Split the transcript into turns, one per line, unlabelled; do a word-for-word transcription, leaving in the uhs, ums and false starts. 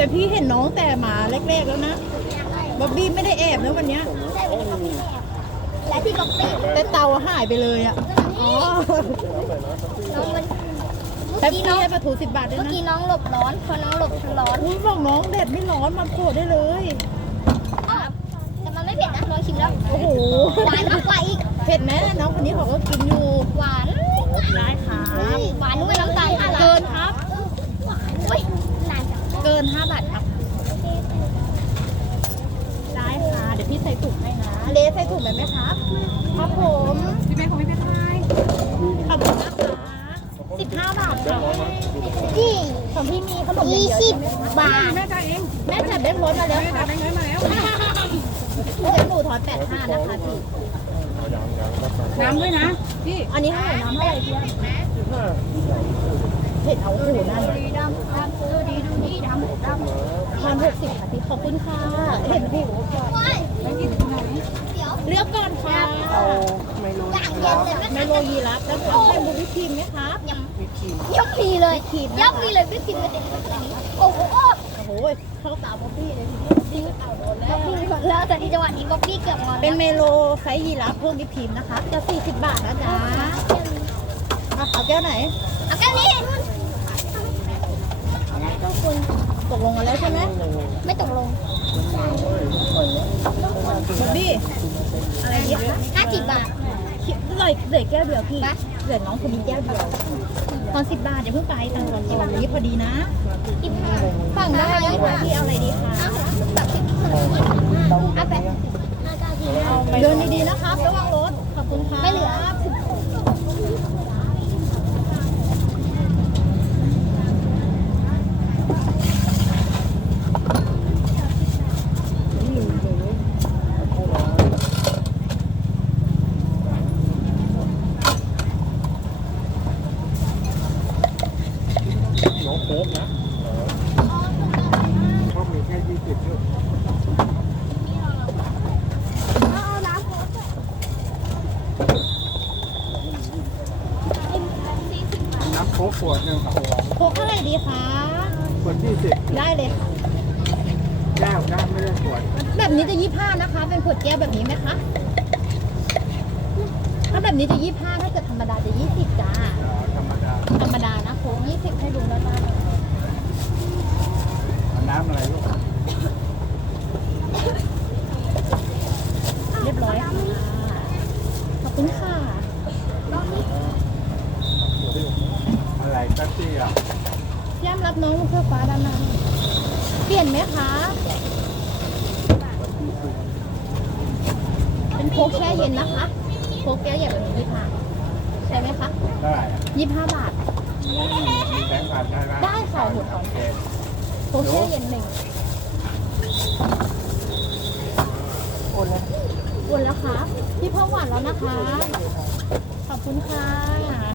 พี่เห็นน้องแต่หมาเล็กๆแล้วนะบ๊อบบี้ไม่ได้แอบนะวันเนี้ย
ใช่วันนี้ก็ไม่แอบและที่บ็อกปี้
แต่เตาหายไปเลยอ่ะอ๋อ
น้องมัน
แต่
เมื่อกี้
พี่
น้อง
ให้ปลาทูสิบบาทด้วย
เมื่อ
นะ
กี้น้องหลบร้อนพอน้องหลบร้อน
อุ้ยบอกน้องเด็ดไม่ร้อนมาโผล่ได้เลย
แต่มันไม่เผ็ดนะลองชิมแล้ว
โอ้โห
หวานมากกว่าอีก
เผ็ดไหมน้องคนนี้เขาก็กินอยู่
หวาน
ได้ครับ
หวานด้วยน้ำตาลห้าล้าน
เกินครับ
อุ้ยนานจัง
เกินห้าบาทครับได้ค่ะเดี๋ยวพี่ใส่ถุงให้นะเลใส่ถุงไหมไหมครับครับผมพี่แม่ของพี่เพชรไทยขอบคุณนะคะสิบห้าบาทค่ะ
นี่
ของพี่มีขนมอย่าง
ยี่
เดียว
สิ
ใช่
บ
ไหมคะ
บาท
แม่จ่ายเองแม่จัดเรียบร้อยมาแล้วค่ะได้เงินมาแล้วเดี๋ยวหนูถอนแปดห้านะคะพี่
น้ำด้วยนะพี่
อันนี้เท่าไหร่น้ำเท่าไหร่พี่เผ็ดเอาหูนั่น
ดีดำดำเออดีดูดีดำดำ
ทอนหกสิบค่ะพี่ขอบคุณค่ะเห็นพี่
ว้ายเดี๋ยว
เลือกก่อนค่ะ
อย่างเย็นเลย
ไม
ไม่
โลยีรับแล้วก็ไข่บุวิปครีมไหมคะ
ยำยำมีเลยยำมีเลยไม่กินไม่ติดอันนี้โอ้โห
โอ้โหเข้าตาบ๊อบบี้เลยทีนี้เอาโดนแล้ว
แล้วแต่ที่จังหวัดนี้บ๊อบบี้เกือบงอน
เป็นเมโลไซส์ยีราฟเพิ่มวิปครีมนะคะจะสี่สิบบาทนะจ๊ะมาขาวแก้วไหน
เอาแค่นี้
ตกลงกันแล้วใช่ไหม
ไม่ตกลง
บ๊อบบี้อะไรดีคะ
ห้าสิบบาท
เหลือเหลือแก้วเดียวพี่เหลือน้องคนนี้แก้วเดียวตอนสิบบาทอย่าเพิ่งไปตังค์ก่อนก่อนนี้พอดีนะ
สิบห้า
ฝั่งได้ค่ะพี่เอาอะไรดีคะ
เอาแบบสิบเอาไปห้าเก้าที
เดินดีๆนะครับระวังรถขอบคุณค่ะ
ไม่เหลือ
น้องโค้กนะชอบมีแค่ยี่สิบลูก
เอาน้ำโค้ก
น้ำโค้กขวดหนึ่งสองร้อย
โคกเท่าไหร่ดีคะ
ขวดยี่สิบ
ได้เลยค่ะ
แก้วแก้วไม่ได้ขวด
แบบนี้จะยี่ห้านะคะ เป็นขวดแก้วแบบนี้ไหมคะ ถ้าแบบนี้จะยี่ห้าถ้าเกิดธรรมดาจะยี่สิบจ้า
อ๋อธรรมดา
ธรรมดานะโค้กยี่สิบให้ดูแล้วนะ
เอาน้ำอะไรลูก
เรียบร้อยค่ะ ขอบคุณค่ะ
อะไรแป๊บซี่อ่ะ
พี่แอมรับน้องลูกเสื้อฟ้าด้านนั้นเปลี่ยนไหมคะ เป็นโค้กแช่เย็นนะคะ โค้กแก้วใหญ่แบบนี้ยี่ห้าใช่ไหมคะ
เท่าไหร่อ่ะ
ยี่ห้าบาท
มีแบงค์พันได้ไหม
ได้ค่ะหมดก่อน
โอเค
โค้กแช่เย็นหนึ่งโอนแล้วโอนแล้วครับพี่เพิ่มหวานแล้วนะคะ ขอบคุณค่ะ